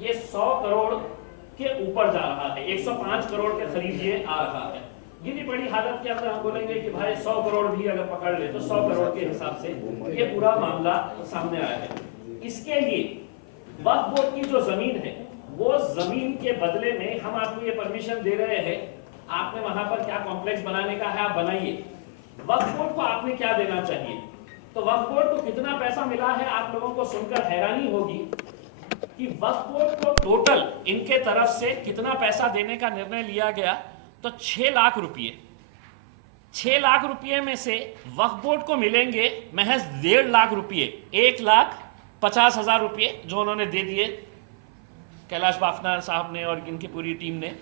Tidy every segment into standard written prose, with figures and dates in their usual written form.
ये 100 करोड़ के ऊपर जा रहा है, 105 करोड़ के करीब ये आ रहा है। गिनी पड़ी हालत के अंदर हम बोलेंगे कि भाई 100 करोड़ भी अगर पकड़ ले तो 100 करोड़ के हिसाब से ये पूरा मामला सामने आया है। इसके लिए वक्फ बोर्ड की जो जमीन है, वो जमीन के बदले में हम आपको ये परमिशन दे रहे हैं, आपने वहां पर क्या कॉम्प्लेक्स बनाने का है आप बनाइए। वक्फ बोर्ड को आपने क्या देना चाहिए, तो वक्फ बोर्ड को कितना पैसा मिला है आप लोगों को सुनकर हैरानी होगी कि वक्फ बोर्ड को टोटल इनके तरफ से कितना पैसा देने का निर्णय लिया गया, तो 6 लाख रुपये। 6 लाख रुपये में से वक्फ बोर्ड को मिलेंगे महज 1.5 लाख रुपये, 1,50,000 रुपये जो उन्होंने दे दिए कैलाश बाफना साहब ने और इनकी पूरी टीम ने,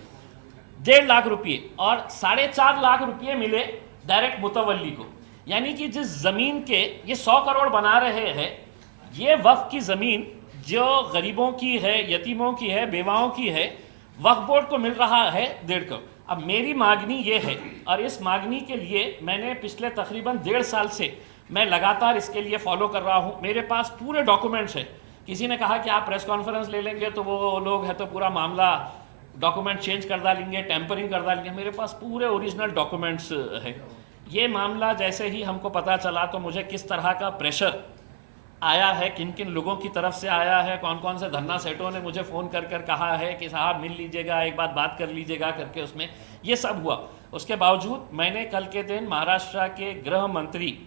1.5 लाख रुपये, और 4.5 लाख रुपये मिले डायरेक्ट मुतवल्ली को। यानी कि जिस जमीन के ये 100 करोड़ बना रहे हैं, ये वक्फ की जमीन जो गरीबों की है, यतीमों की है, बेवाओं की है, वक्फ बोर्ड को मिल रहा है 1.5 करोड़। अब मेरी मांगनी ये है, और इस मांगनी के लिए मैंने पिछले तकरीबन 1.5 साल से मैं लगातार इसके लिए फॉलो कर रहा हूँ। मेरे पास पूरे डॉक्यूमेंट्स है। किसी ने कहा कि आप प्रेस कॉन्फ्रेंस ले लेंगे तो वो लोग है तो पूरा मामला डॉक्यूमेंट चेंज कर डालेंगे, टेम्परिंग कर डालेंगे। मेरे पास पूरे ओरिजिनल डॉक्यूमेंट्स हैं। ये मामला जैसे ही हमको पता चला तो मुझे किस तरह का प्रेशर आया है, किन किन लोगों की तरफ से आया है, कौन कौन से धन्ना सेठों ने मुझे फ़ोन कर कर कहा है कि साहब मिल लीजिएगा, एक बात कर लीजिएगा करके, उसमें ये सब हुआ। उसके बावजूद मैंने कल के दिन महाराष्ट्र के गृह मंत्री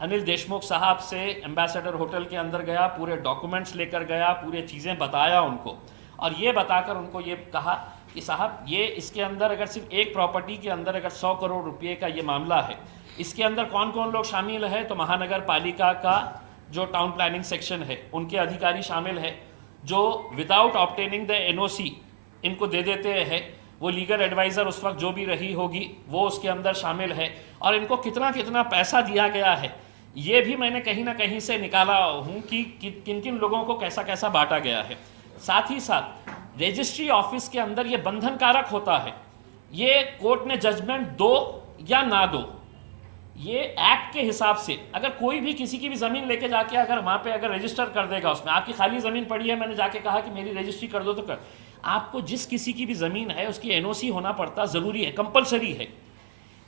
अनिल देशमुख साहब से एम्बेसडर होटल के अंदर गया, पूरे डॉक्यूमेंट्स लेकर गया, पूरे चीज़ें बताया उनको, और ये बताकर उनको ये कहा कि साहब ये इसके अंदर अगर सिर्फ एक प्रॉपर्टी के अंदर अगर 100 करोड़ रुपये का ये मामला है, इसके अंदर कौन कौन लोग शामिल है, तो महानगर पालिका का जो टाउन प्लानिंग सेक्शन है उनके अधिकारी शामिल है, जो विदाउट ऑब्टेनिंग द एनओसी इनको दे देते हैं, वो लीगल एडवाइज़र उस वक्त जो भी रही होगी वो उसके अंदर शामिल है, और इनको कितना कितना पैसा दिया गया है ये भी मैंने कहीं ना कहीं से निकाला हूँ कि किन किन लोगों को कैसा कैसा बांटा गया है। साथ ही साथ रजिस्ट्री ऑफिस के अंदर ये बंधन कारक होता है, ये कोर्ट ने जजमेंट दो या ना दो, ये एक्ट के हिसाब से अगर कोई भी किसी की भी ज़मीन लेके जाके अगर वहाँ पे अगर रजिस्टर कर देगा, उसमें आपकी खाली ज़मीन पड़ी है, मैंने जाके कहा कि मेरी रजिस्ट्री कर दो, तो कर, आपको जिस किसी की भी ज़मीन है उसकी एनओसी होना पड़ता ज़रूरी है, कंपलसरी है।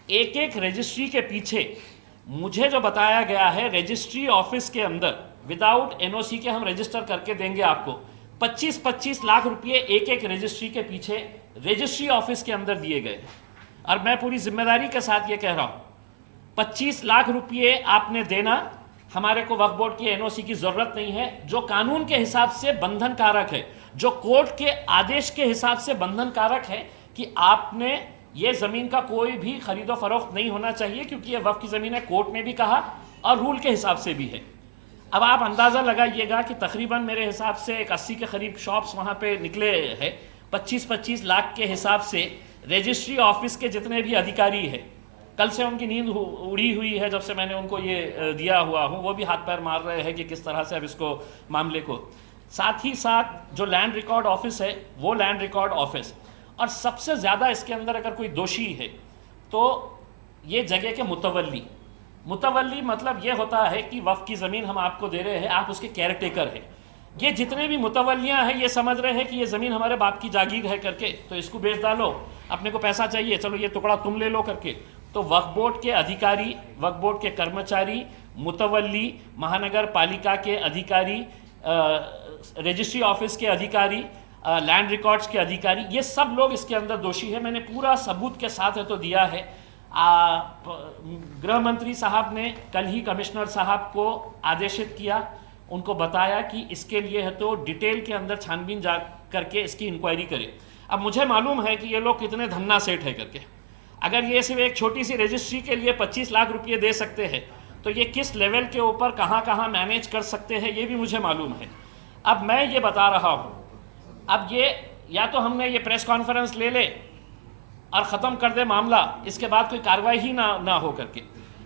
एक एक रजिस्ट्री के पीछे मुझे जो बताया गया है, रजिस्ट्री ऑफिस के अंदर विदाउट एनओसी के हम रजिस्टर करके देंगे आपको 25-25 लाख रुपये एक एक रजिस्ट्री के पीछे रजिस्ट्री ऑफिस के अंदर दिए गए। और मैं पूरी जिम्मेदारी के साथ ये कह रहा हूँ, 25 लाख रुपये आपने देना, हमारे को वक्फ बोर्ड की एनओसी की जरूरत नहीं है, जो कानून के हिसाब से बंधन कारक है, जो कोर्ट के आदेश के हिसाब से बंधन कारक है कि आपने ये जमीन का कोई भी खरीदो फरोख्त नहीं होना चाहिए, क्योंकि ये वक्फ की जमीन है, कोर्ट ने भी कहा और रूल के हिसाब से भी है। अब आप अंदाजा लगाइएगा कि तकरीबन मेरे हिसाब से एक 80 के करीब शॉप्स वहाँ पे निकले हैं। 25-25 लाख के हिसाब से रजिस्ट्री ऑफिस के जितने भी अधिकारी हैं, कल से उनकी नींद उड़ी हुई है जब से मैंने उनको ये दिया हुआ हूँ, वो भी हाथ पैर मार रहे हैं कि किस तरह से अब इसको मामले को। साथ ही साथ जो लैंड रिकॉर्ड ऑफिस है वो लैंड रिकॉर्ड ऑफिस, और सबसे ज़्यादा इसके अंदर अगर कोई दोषी है तो ये जगह के मुतवल्ली मतलब ये होता है कि वक्फ की ज़मीन हम आपको दे रहे हैं, आप उसके केयर टेकर हैं। ये जितने भी मुतवल्लियाँ हैं ये समझ रहे हैं कि ये ज़मीन हमारे बाप की जागीर है करके, तो इसको बेच डालो, अपने को पैसा चाहिए, चलो ये टुकड़ा तुम ले लो करके। तो वक्फ बोर्ड के अधिकारी, वक्फ बोर्ड के कर्मचारी, मुतवल्ली, महानगर पालिका के अधिकारी, रजिस्ट्री ऑफिस के अधिकारी, लैंड रिकॉर्ड्स के अधिकारी, ये सब लोग इसके अंदर दोषी है। मैंने पूरा सबूत के साथ है तो दिया है। गृह मंत्री साहब ने कल ही कमिश्नर साहब को आदेशित किया, उनको बताया कि इसके लिए है तो डिटेल के अंदर छानबीन जा करके इसकी इंक्वायरी करे। अब मुझे मालूम है कि ये लोग कितने धन्ना सेठ है करके, अगर ये सिर्फ एक छोटी सी रजिस्ट्री के लिए 25 लाख रुपये दे सकते हैं तो ये किस लेवल के ऊपर कहाँ कहाँ मैनेज कर सकते हैं ये भी मुझे मालूम है। अब मैं ये बता रहा हूँ, अब ये या तो हमने ये प्रेस कॉन्फ्रेंस ले ले और ख़त्म कर दे मामला, इसके बाद कोई कार्रवाई ही ना हो करके।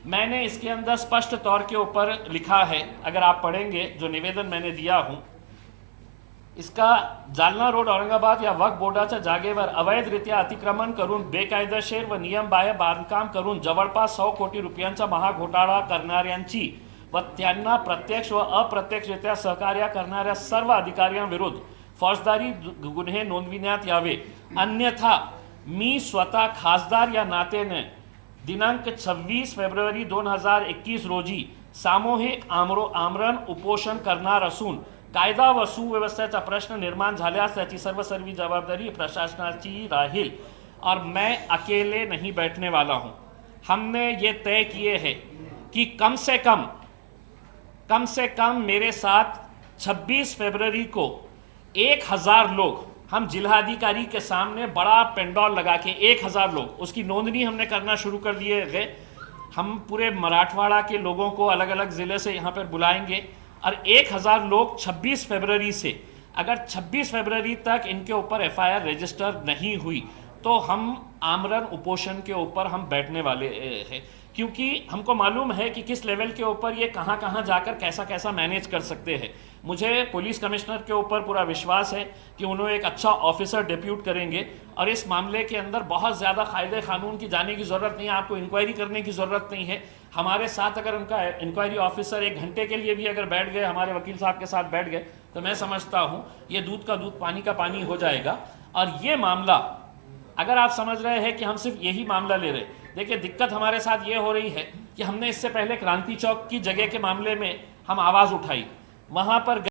मैंने इसके अंदर स्पष्ट तौर के ऊपर लिखा है, अगर आप पढ़ेंगे जो निवेदन मैंने दिया हूँ, इसका जालना रोड औरंगाबाद या वक्फ बोर्डाच्या जागेवर अवैधरित्या अतिक्रमण करून बेकायदेशीर व नियमबाह्य बांधकाम करून जवळपास 100 कोटी रुपयांचा महाघोटाळा करणाऱ्यांची व त्यांना प्रत्यक्ष व अप्रत्यक्षरित्या सहकार्य करणाऱ्या सर्व अधिकाऱ्यांविरुद्ध फौजदारी गुन्हे नोंदविण्यात यावे, अन्यथा मी स्वतः खासदार या नात्याने दिनांक 26 फेब्रुवारी 2021 रोजी सामूहिक आमरण उपोषण करणार असून कायदा व सुव्यवस्थेचा प्रश्न निर्माण झाल्यास त्याची सर्वस्वी जबाबदारी प्रशासनाची राहील और मैं अकेले नहीं बैठने वाला हूं। हमने ये तय किए हैं कि कम से कम मेरे साथ 26 फरवरी को 1000 लोग, हम जिलाधिकारी के सामने बड़ा पेंडॉल लगा के 1000 लोग, उसकी नोंदनी हमने करना शुरू कर दिए गए। हम पूरे मराठवाड़ा के लोगों को अलग अलग ज़िले से यहाँ पर बुलाएंगे और 1000 लोग 26 फरवरी से, अगर 26 फरवरी तक इनके ऊपर FIR रजिस्टर नहीं हुई तो हम आमरण उपोषण के ऊपर हम बैठने वाले हैं, क्योंकि हमको मालूम है कि किस लेवल के ऊपर ये कहाँ कहाँ जाकर कैसा कैसा मैनेज कर सकते हैं। मुझे पुलिस कमिश्नर के ऊपर पूरा विश्वास है कि उन्होंने एक अच्छा ऑफिसर डिप्यूट करेंगे और इस मामले के अंदर बहुत ज़्यादा कायदे कानून की जाने की ज़रूरत नहीं है, आपको इंक्वायरी करने की ज़रूरत नहीं है। हमारे साथ अगर उनका इंक्वायरी ऑफिसर 1 घंटे के लिए भी अगर बैठ गए, हमारे वकील साहब के साथ बैठ गए, तो मैं समझता हूँ ये दूध का दूध पानी का पानी हो जाएगा। और ये मामला, अगर आप समझ रहे हैं कि हम सिर्फ यही मामला ले रहे, देखिए दिक्कत हमारे साथ ये हो रही है कि हमने इससे पहले क्रांति चौक की जगह के मामले में हम आवाज़ उठाई, वहाँ पर